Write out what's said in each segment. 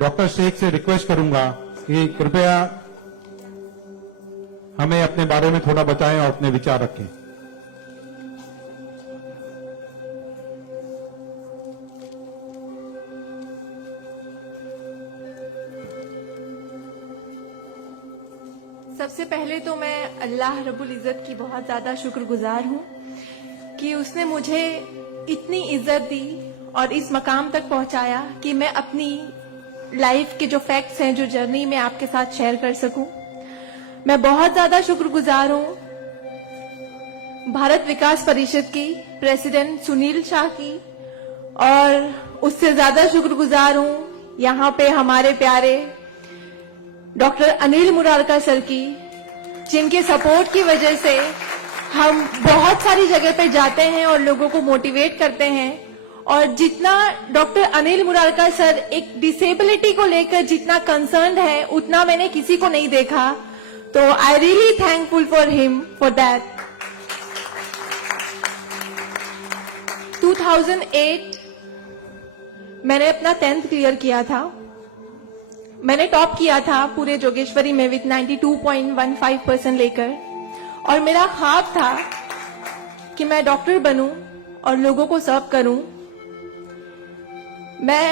Doctor Sheikh से request करूंगा कि कृपया हमें अपने बारे में थोड़ा बताएं और अपने विचार रखें। सबसे पहले तो मैं अल्लाह रब्बुल इज़्ज़त की बहुत ज्यादा शुक्रगुजार हूँ कि उसने मुझे इतनी इज्जत दी और इस मकाम तक पहुंचाया कि मैं अपनी लाइफ के जो फैक्ट्स हैं, जो जर्नी में आपके साथ शेयर कर सकूं। मैं बहुत ज्यादा शुक्रगुजार हूँ भारत विकास परिषद की प्रेसिडेंट सुनील शाह की, और उससे ज्यादा शुक्रगुजार हूँ यहाँ पे हमारे प्यारे डॉक्टर अनिल मुरारका सर की, जिनके सपोर्ट की वजह से हम बहुत सारी जगह पे जाते हैं और लोगों को मोटिवेट करते हैं। और जितना डॉक्टर अनिल मुरारका सर एक डिसेबिलिटी को लेकर जितना कंसर्न है, उतना मैंने किसी को नहीं देखा। तो I really thankful for him for that. 2008 मैंने अपना 10th क्लियर किया था। मैंने टॉप किया था पूरे जोगेश्वरी में विद 92.15% लेकर, और मेरा ख्वाब था कि मैं डॉक्टर बनूं और लोगों को सर्व करूं। मैं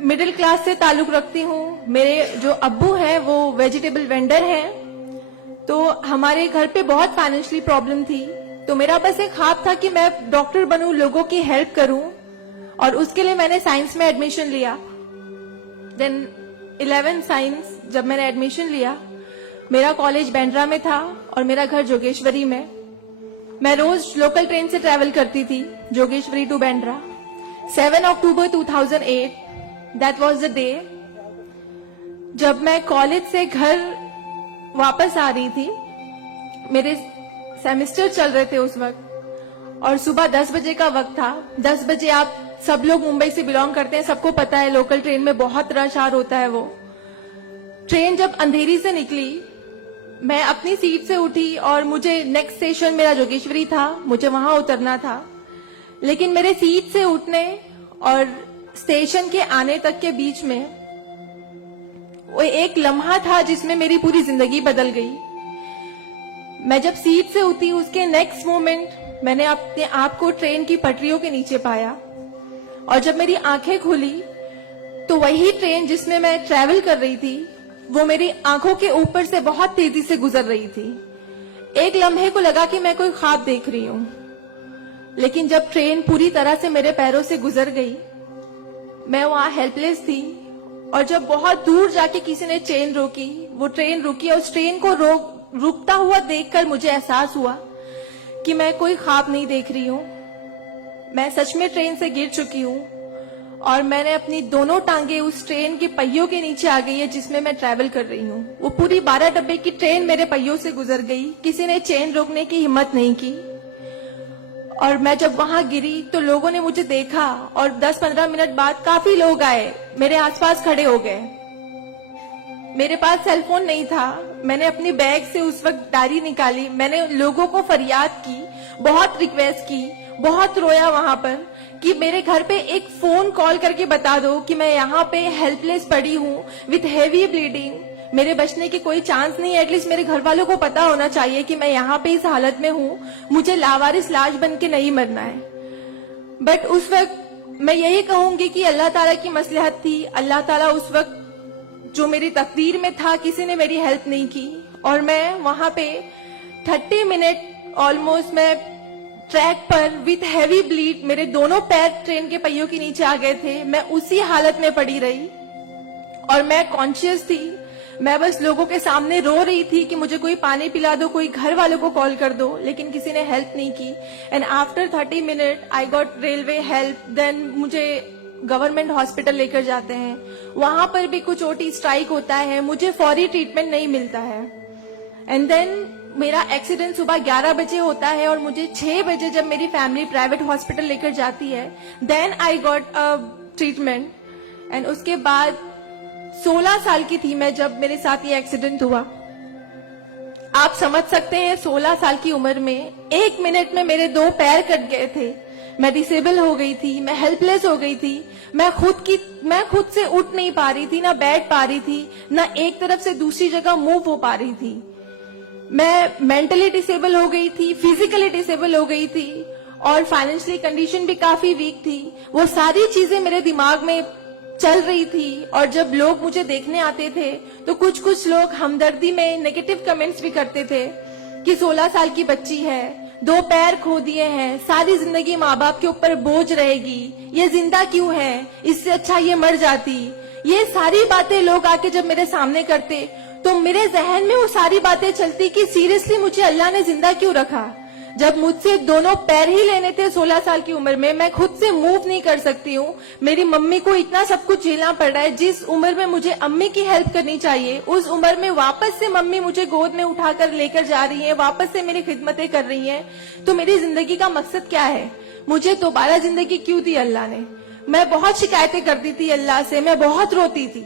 मिडिल क्लास से ताल्लुक रखती हूं। मेरे जो अब्बू हैं वो वेजिटेबल वेंडर हैं, तो हमारे घर पे बहुत फाइनेंशियली प्रॉब्लम थी। तो मेरा बस एक ख्वाब था कि मैं डॉक्टर बनूं, लोगों की हेल्प करूं, और उसके लिए मैंने साइंस में एडमिशन लिया। देन 11 साइंस जब मैंने एडमिशन लिया, मेरा कॉलेज बैंड्रा में था और मेरा घर जोगेश्वरी में। मैं रोज लोकल ट्रेन से ट्रैवल करती थी Jogeshwari to Bandra. 7 October 2008 that was the day जब मैं कॉलेज से घर वापस आ रही थी। मेरे सेमेस्टर चल रहे थे उस वक्त, और सुबह 10 बजे का वक्त था। 10 बजे आप सब लोग मुंबई से बिलोंग करते हैं, सबको पता है लोकल ट्रेन में बहुत रश आर होता है। वो ट्रेन जब अंधेरी से निकली, मैं अपनी सीट से उठी और मुझे नेक्स्ट स्टेशन मेरा जोगेश्वरी था, मुझे वहां उतरना था। लेकिन मेरे सीट से उठने और स्टेशन के आने तक के बीच में वो एक लम्हा था जिसमें मेरी पूरी जिंदगी बदल गई। मैं जब सीट से उठी, उसके नेक्स्ट मोमेंट मैंने अपने आप को ट्रेन की पटरियों के नीचे पाया, और जब मेरी आंखें खुली तो वही ट्रेन जिसमें मैं ट्रैवल कर रही थी वो मेरी आंखों के ऊपर से बहुत तेजी से गुजर रही थी। एक लम्हे को लगा कि मैं कोई ख्वाब देख रही हूं, लेकिन जब ट्रेन पूरी तरह से मेरे पैरों से गुजर गई, मैं वहां हेल्पलेस थी। और जब बहुत दूर जाके किसी ने चेन रोकी, वो ट्रेन रुकी, और उस ट्रेन को रुकता हुआ देखकर मुझे एहसास हुआ कि मैं कोई ख्वाब नहीं देख रही हूं, मैं सच में ट्रेन से गिर चुकी हूं, और मैंने अपनी दोनों टांगे उस ट्रेन के पहियों के नीचे आ गई है जिसमें मैं ट्रैवल कर रही हूं। वो पूरी 12 डब्बे की ट्रेन मेरे पहियों से गुजर गई, किसी ने चेन रोकने की हिम्मत नहीं की। और मैं जब वहां गिरी तो लोगों ने मुझे देखा, और 10-15 मिनट बाद काफी लोग आए, मेरे आसपास खड़े हो गए। मेरे पास सेलफोन नहीं था। मैंने अपनी बैग से उस वक्त डायरी निकाली, मैंने लोगों को फरियाद की, बहुत रिक्वेस्ट की, बहुत रोया वहां पर कि मेरे घर पे एक फोन कॉल करके बता दो कि मैं यहाँ पे हेल्पलेस पड़ी हूँ विथ हेवी ब्लीडिंग, मेरे बचने की कोई चांस नहीं है। एटलीस्ट मेरे घर वालों को पता होना चाहिए कि मैं यहाँ पे इस हालत में हूँ, मुझे लावारिस लाश बन के नहीं मरना है। बट उस वक्त मैं यही कहूंगी कि अल्लाह ताला की मसलहत थी। अल्लाह ताला उस वक्त जो मेरी तकदीर में था, किसी ने मेरी हेल्प नहीं की, और मैं वहां पे 30 मिनट ऑलमोस्ट मैं ट्रैक पर विथ हैवी ब्लीड, मेरे दोनों पैर ट्रेन के पहियों के नीचे आ गए थे। मैं उसी हालत में पड़ी रही और मैं कॉन्शियस थी। मैं बस लोगों के सामने रो रही थी कि मुझे कोई पानी पिला दो, कोई घर वालों को कॉल कर दो, लेकिन किसी ने हेल्प नहीं की। And after 30 minute I got railway help. Then मुझे गवर्नमेंट हॉस्पिटल लेकर जाते हैं, वहां पर भी कुछ ओटी स्ट्राइक होता है, मुझे फौरी ट्रीटमेंट नहीं मिलता है। एंड देन मेरा एक्सीडेंट सुबह 11 बजे होता है, और मुझे 6 बजे जब मेरी फैमिली प्राइवेट हॉस्पिटल लेकर जाती है, then I got treatment. And उसके बाद 16 साल की थी मैं जब मेरे साथ ये एक्सीडेंट हुआ। आप समझ सकते हैं 16 साल की उम्र में 1 मिनट में मेरे 2 पैर कट गए थे, मैं डिसेबल हो गई थी, मैं हेल्पलेस हो गई थी, मैं खुद से उठ नहीं पा रही थी, ना बैठ पा रही थी, ना एक तरफ से दूसरी जगह मूव हो पा रही थी। मैं मेंटली डिसेबल हो गई थी, फिजिकली डिसेबल हो गई थी और फाइनेंशियली कंडीशन भी काफी वीक थी। वो सारी चीजें मेरे दिमाग में चल रही थी और जब लोग मुझे देखने आते थे तो कुछ लोग हमदर्दी में नेगेटिव कमेंट्स भी करते थे कि 16 साल की बच्ची है, 2 पैर खो दिए हैं, सारी जिंदगी माँ बाप के ऊपर बोझ रहेगी, ये जिंदा क्यों है, इससे अच्छा ये मर जाती। ये सारी बातें लोग आके जब मेरे सामने करते तो मेरे जहन में वो सारी बातें चलती कि सीरियसली मुझे अल्लाह ने जिंदा क्यों रखा। जब मुझसे दोनों पैर ही लेने थे 16 साल की उम्र में, मैं खुद से मूव नहीं कर सकती हूँ, मेरी मम्मी को इतना सब कुछ झेलना पड़ रहा है। जिस उम्र में मुझे अम्मी की हेल्प करनी चाहिए उस उम्र में वापस से मम्मी मुझे गोद में उठाकर लेकर जा रही है, वापस से मेरी खिदमतें कर रही है। तो मेरी जिंदगी का मकसद क्या है? मुझे दोबारा जिंदगी क्यों दी अल्लाह ने? मैं बहुत शिकायतें करती थी अल्लाह से, मैं बहुत रोती थी,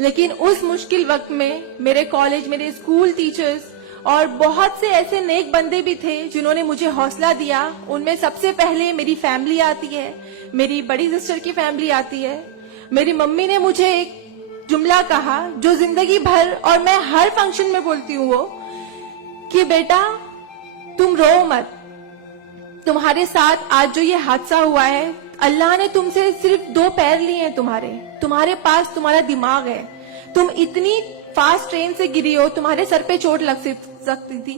लेकिन उस मुश्किल वक्त में मेरे कॉलेज, मेरे स्कूल टीचर्स और बहुत से ऐसे नेक बंदे भी थे जिन्होंने मुझे हौसला दिया। उनमें सबसे पहले मेरी फैमिली आती है, मेरी बड़ी सिस्टर की फैमिली आती है। मेरी मम्मी ने मुझे एक जुमला कहा जो जिंदगी भर और मैं हर फंक्शन में बोलती हूँ, वो कि बेटा तुम रो मत, तुम्हारे साथ आज जो ये हादसा हुआ है, अल्लाह ने तुमसे सिर्फ 2 पैर लिए हैं, तुम्हारे पास तुम्हारा दिमाग है, तुम इतनी फास्ट ट्रेन से गिरी हो, तुम्हारे सर पे चोट लग सकती थी,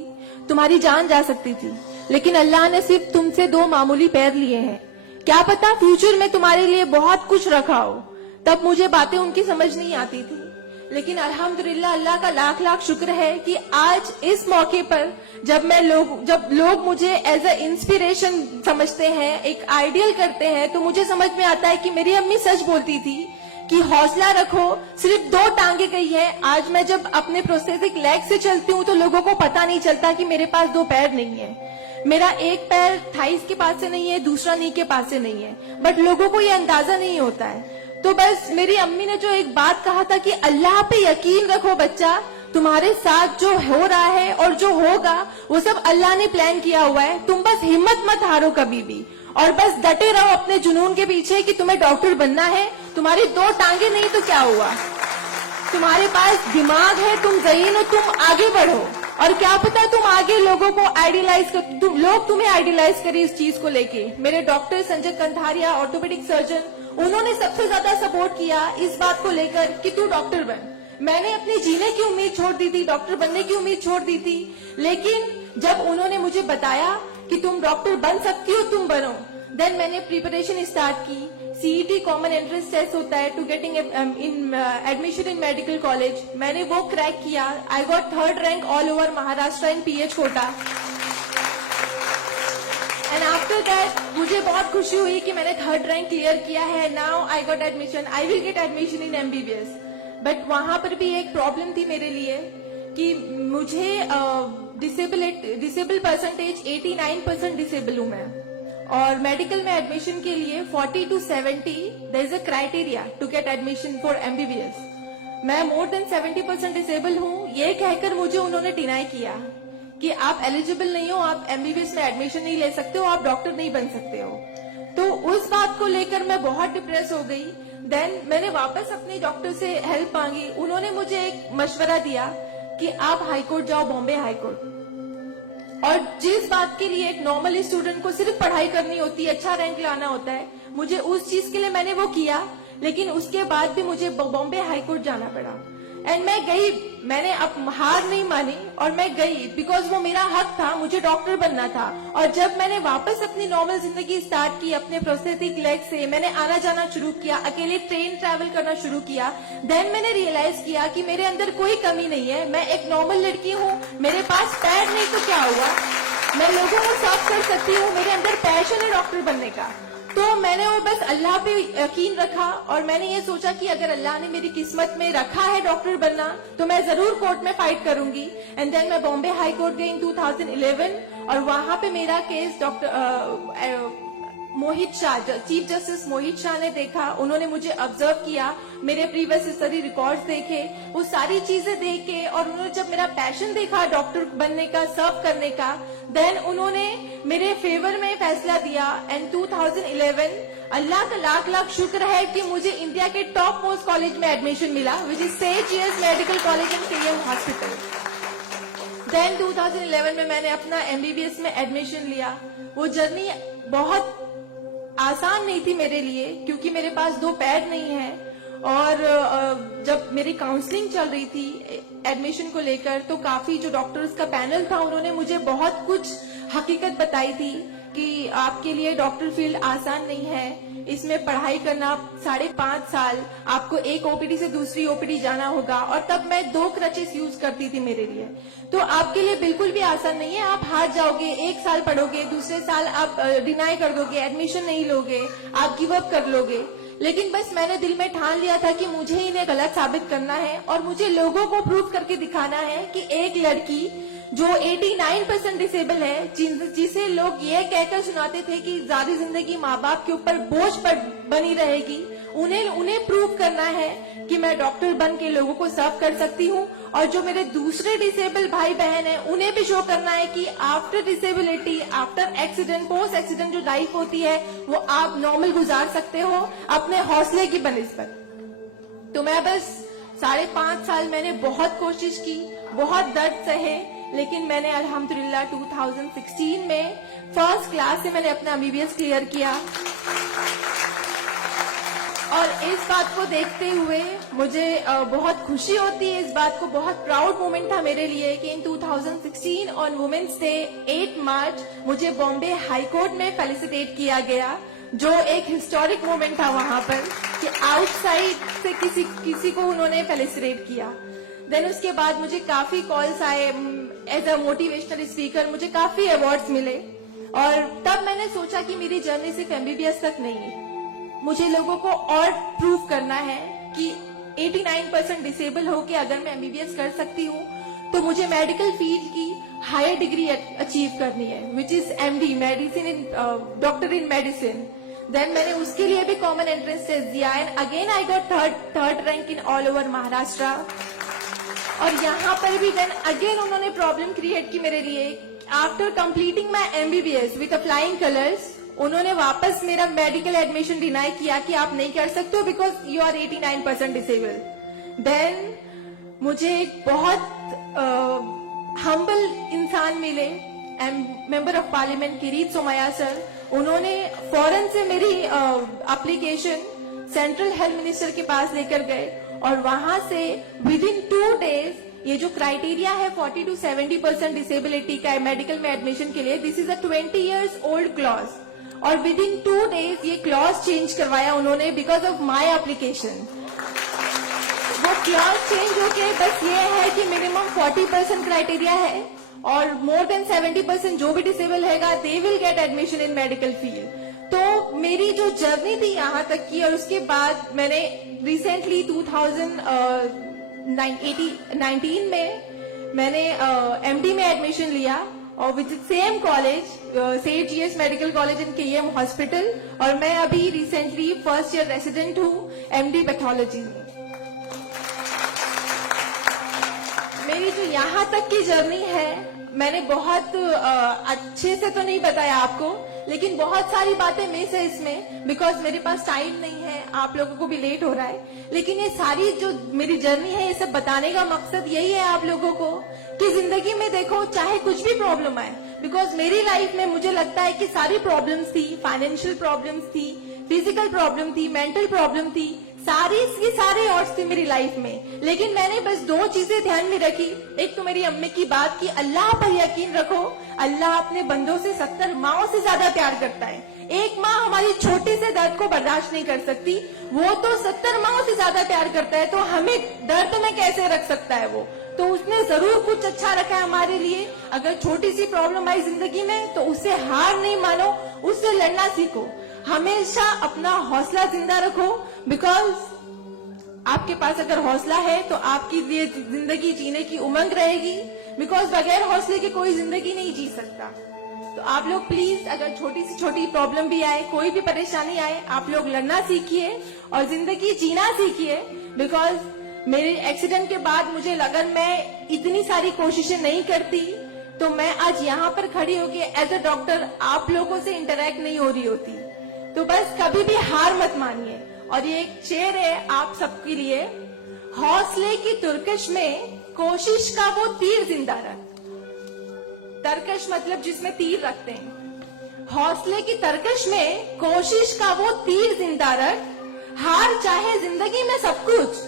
तुम्हारी जान जा सकती थी, लेकिन अल्लाह ने सिर्फ तुमसे 2 मामूली पैर लिए हैं। क्या पता फ्यूचर में तुम्हारे लिए बहुत कुछ रखा हो। तब मुझे बातें उनकी समझ नहीं आती थी, लेकिन अल्हम्दुलिल्लाह अल्लाह का लाख लाख शुक्र है कि आज इस मौके पर जब लोग मुझे एज अ इंस्पिरेशन समझते हैं, एक आइडियल करते हैं, तो मुझे समझ में आता है कि मेरी अम्मी सच बोलती थी कि हौसला रखो, सिर्फ 2 टांगे गई है। आज मैं जब अपने प्रोस्थेटिक लेग से चलती हूँ तो लोगों को पता नहीं चलता कि मेरे पास 2 पैर नहीं है, मेरा एक पैर थाइस के पास से नहीं है, दूसरा नी के पास से नहीं है, बट लोगों को ये अंदाजा नहीं होता है। तो बस मेरी अम्मी ने जो एक बात कहा था कि अल्लाह पे यकीन रखो बच्चा, तुम्हारे साथ जो हो रहा है और जो होगा वो सब अल्लाह ने प्लान किया हुआ है, तुम बस हिम्मत मत हारो कभी भी और बस डटे रहो अपने जुनून के पीछे कि तुम्हें डॉक्टर बनना है। तुम्हारी 2 टांगे नहीं तो क्या हुआ, तुम्हारे पास दिमाग है, तुम ज़हीन हो, तुम आगे बढ़ो। और क्या पता तुम आगे लोगों को आइडियलाइज कर, लोग तुम्हें आइडियलाइज करें इस चीज को लेके। मेरे doctor Sanjay Kantharia, orthopaedic surgeon, उन्होंने सबसे ज्यादा सपोर्ट किया इस बात को लेकर कि तू डॉक्टर बन। मैंने अपनी जीने की उम्मीद छोड़ दी थी, डॉक्टर बनने की उम्मीद छोड़ दी थी, लेकिन जब उन्होंने मुझे बताया कि तुम डॉक्टर बन सकती हो, तुम बनो, देन मैंने प्रिपरेशन स्टार्ट की। सीईटी कॉमन एंट्रेंस टेस्ट होता है to getting in admission in medical college, मैंने वो क्रैक किया। I got 3rd rank all over Maharashtra in PH quota. And after that मुझे बहुत खुशी हुई कि मैंने 3rd रैंक क्लियर किया है। Now I got admission, I will get admission in MBBS. But वहां पर भी एक प्रॉब्लम थी मेरे लिए कि मुझे डिसेबल परसेंटेज 89% डिसेबल हूं मैं, और मेडिकल में एडमिशन के लिए 40 to 70 there is a criteria to get admission for MBBS. मैं मोर देन 70% डिसेबल हूं, ये कहकर मुझे उन्होंने डिनाई किया कि आप एलिजिबल नहीं हो, आप एमबीबीएस में एडमिशन नहीं ले सकते हो, आप डॉक्टर नहीं बन सकते हो। तो उस बात को लेकर मैं बहुत डिप्रेस हो गई। देन मैंने वापस अपने डॉक्टर से हेल्प मांगी, उन्होंने मुझे एक मशवरा दिया कि आप हाईकोर्ट जाओ, बॉम्बे हाईकोर्ट। और जिस बात के लिए एक नॉर्मल स्टूडेंट को सिर्फ पढ़ाई करनी होती है, अच्छा रैंक लाना होता है, मुझे उस चीज के लिए मैंने वो किया, लेकिन उसके बाद भी मुझे बॉम्बे हाईकोर्ट जाना पड़ा। एंड मैं गई, मैंने अब हार नहीं मानी और मैं गई, बिकॉज वो मेरा हक था, मुझे डॉक्टर बनना था। और जब मैंने वापस अपनी नॉर्मल जिंदगी स्टार्ट की अपने प्रोस्थेटिक लेग से, मैंने आना जाना शुरू किया, अकेले ट्रेन ट्रैवल करना शुरू किया, देन मैंने रियलाइज किया कि मेरे अंदर कोई कमी नहीं है, मैं एक नॉर्मल लड़की हूँ, मेरे पास पैर नहीं तो क्या हुआ, मैं लोगों को सर्व कर सकती हूँ, मेरे अंदर पैशन है डॉक्टर बनने का। तो मैंने वो बस अल्लाह पे यकीन रखा और मैंने ये सोचा कि अगर अल्लाह ने मेरी किस्मत में रखा है डॉक्टर बनना तो मैं जरूर कोर्ट में फाइट करूंगी। एंड देन मैं बॉम्बे हाई कोर्ट गई इन 2011 और वहां पे मेरा केस मोहित शाह, चीफ जस्टिस मोहित शाह ने देखा, उन्होंने मुझे ऑब्जर्व किया, मेरे प्रीवियस स्टडी रिकॉर्ड्स देखे, वो सारी चीजें देख के, और उन्होंने जब मेरा पैशन देखा डॉक्टर बनने का, सर्व करने का, देन उन्होंने मेरे फेवर में फैसला दिया। एंड 2011 अल्लाह का लाख लाख शुक्र है कि मुझे इंडिया के टॉप मोस्ट कॉलेज में एडमिशन मिला, which is saint GS medical college and KM hospital. Then 2011 में मैंने अपना एमबीबीएस में एडमिशन लिया। वो जर्नी बहुत आसान नहीं थी मेरे लिए, क्योंकि मेरे पास 2 पैड नहीं है, और जब मेरी काउंसलिंग चल रही थी एडमिशन को लेकर, तो काफी जो डॉक्टर्स का पैनल था उन्होंने मुझे बहुत कुछ हकीकत बताई थी कि आपके लिए डॉक्टर फील्ड आसान नहीं है, इसमें पढ़ाई करना 5.5 साल, आपको एक ओपीडी से दूसरी ओपीडी जाना होगा, और तब मैं 2 क्रचेस यूज करती थी मेरे लिए। तो आपके लिए बिल्कुल भी आसान नहीं है, आप हार जाओगे, 1 साल पढ़ोगे, दूसरे साल आप डिनाई कर दोगे, एडमिशन नहीं लोगे, आप गिव अप कर लोगे। लेकिन बस मैंने दिल में ठान लिया था कि मुझे इन्हें गलत साबित करना है, और मुझे लोगों को प्रूव करके दिखाना है कि एक लड़की जो 89% डिसेबल है, जिसे लोग ये कहकर सुनाते थे कि सारी जिंदगी माँ बाप के ऊपर बोझ पर बनी रहेगी, उन्हें प्रूव करना है कि मैं डॉक्टर बन के लोगों को सर्व कर सकती हूँ। और जो मेरे दूसरे डिसेबल भाई बहन हैं, उन्हें भी शो करना है कि after disability, after accident, post accident जो लाइफ होती है वो आप नॉर्मल गुजार सकते हो अपने हौसले की बनिस्बत। तो मैं बस 5.5 साल मैंने बहुत कोशिश की, बहुत दर्द सहे, लेकिन मैंने अल्हम्दुलिल्लाह 2016 में फर्स्ट क्लास से मैंने अपना एमबीबीएस क्लियर किया। और इस बात को देखते हुए मुझे बहुत खुशी होती है, इस बात को बहुत प्राउड मोमेंट था मेरे लिए कि इन 2016 ऑन वुमेन्स डे 8 मार्च मुझे बॉम्बे हाई कोर्ट में फेलिसिटेट किया गया, जो एक हिस्टोरिक मोमेंट था वहां पर कि आउटसाइड से किसी को उन्होंने फेलिसिटेट किया। देन उसके बाद मुझे काफी कॉल्स आए एज अ मोटिवेशनल स्पीकर, मुझे काफी अवार्ड्स मिले, और तब मैंने सोचा कि मेरी जर्नी सिर्फ एमबीबीएस तक नहीं है, मुझे लोगों को और प्रूव करना है कि 89% डिसेबल होके अगर मैं एमबीबीएस कर सकती हूँ, तो मुझे मेडिकल फील्ड की हायर डिग्री अचीव करनी है, which is MD, medicine in doctor in medicine. Then मैंने उसके लिए भी कॉमन एंट्रेंस टेस्ट दिया, and again I got third rank in all over Maharashtra. और यहाँ पर भी देन अगेन उन्होंने प्रॉब्लम क्रिएट की मेरे लिए। After completing my MBBS with flying colours, उन्होंने वापस मेरा मेडिकल एडमिशन डिनाई किया कि आप नहीं कर सकते हो because you are 89% disable. Then मुझे एक बहुत हम्बल इंसान मिले, member of parliament Kirit Somaiya sir, उन्होंने फौरन से मेरी एप्लीकेशन सेंट्रल हेल्थ मिनिस्टर के पास लेकर गए, और वहां से विद इन 2 डेज ये जो क्राइटेरिया है 40 to 70% डिसेबिलिटी का मेडिकल में एडमिशन के लिए, this is a 20 years old clause, और विद इन 2 डेज ये क्लॉज चेंज करवाया उन्होंने बिकॉज ऑफ माई एप्लीकेशन। वो क्लॉज चेंज होके बस ये है कि मिनिमम 40% क्राइटेरिया है, और मोर देन 70% जो भी डिसेबल हैगा they will get admission in medical field. तो मेरी जो जर्नी थी यहाँ तक की, और उसके बाद मैंने रिसेंटली 2019 में मैंने एमडी में एडमिशन लिया, और with same college saint GS medical college and KM hospital, और मैं अभी रिसेंटली फर्स्ट ईयर रेसिडेंट हूँ एमडी पैथोलॉजी में। मेरी जो यहाँ तक की जर्नी है, मैंने बहुत अच्छे से तो नहीं बताया आपको, लेकिन बहुत सारी बातें मिस है इसमें बिकॉज मेरे पास टाइम नहीं है, आप लोगों को भी लेट हो रहा है। लेकिन ये सारी जो मेरी जर्नी है, ये सब बताने का मकसद यही है आप लोगों को कि जिंदगी में देखो चाहे कुछ भी प्रॉब्लम आए, बिकॉज मेरी लाइफ में मुझे लगता है कि सारी प्रॉब्लम्स थी, फाइनेंशियल प्रॉब्लम्स थी, फिजिकल प्रॉब्लम थी, मेंटल प्रॉब्लम थी, सारे ऑड्स थी मेरी लाइफ में, लेकिन मैंने बस 2 चीजें ध्यान में रखी। एक तो मेरी अम्मी की बात की अल्लाह पर यकीन रखो, अल्लाह अपने बंदों से 70 माओं से ज्यादा प्यार करता है। एक माँ हमारी छोटे से दर्द को बर्दाश्त नहीं कर सकती, वो तो 70 माओं से ज्यादा प्यार करता है, तो हमें दर्द में कैसे रख सकता है वो? तो उसने जरूर कुछ अच्छा रखा है हमारे लिए। अगर छोटी सी प्रॉब्लम आई जिंदगी में तो उससे हार नहीं मानो, उससे लड़ना सीखो, हमेशा अपना हौसला जिंदा रखो, बिकॉज आपके पास अगर हौसला है तो आपकी लिए जिंदगी जीने की उमंग रहेगी, बिकॉज बगैर हौसले के कोई जिंदगी नहीं जी सकता। तो आप लोग प्लीज, अगर छोटी से छोटी प्रॉब्लम भी आए, कोई भी परेशानी आए, आप लोग लड़ना सीखिए और जिंदगी जीना सीखिए। बिकॉज मेरे एक्सीडेंट के बाद मुझे लगा मैं इतनी सारी कोशिशें नहीं करती तो मैं आज यहाँ पर खड़ी होके एज अ डॉक्टर आप लोगों से इंटरेक्ट नहीं हो रही होती। तो बस कभी भी हार मत मानिए। और ये एक शेर है आप सबके लिए, हौसले की तुरकश में कोशिश का वो तीर जिंदा रख। तरकश मतलब जिसमें तीर रखते हैं। हौसले की तरकश में कोशिश का वो तीर जिंदा रख। हार चाहे जिंदगी में सब कुछ,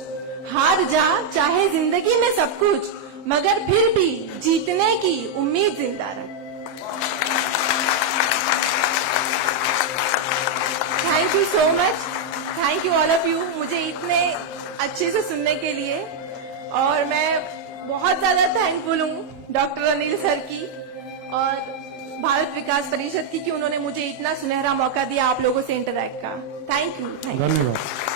हार जा चाहे जिंदगी में सब कुछ, मगर फिर भी जीतने की उम्मीद जिंदा रख। Thank you so much, thank you all of you मुझे इतने अच्छे से सुनने के लिए। और मैं बहुत ज्यादा थैंकफुल हूँ डॉक्टर अनिल सर की और भारत विकास परिषद की कि उन्होंने मुझे इतना सुनहरा मौका दिया आप लोगों से इंटरैक्ट का। Thank you. धन्यवाद।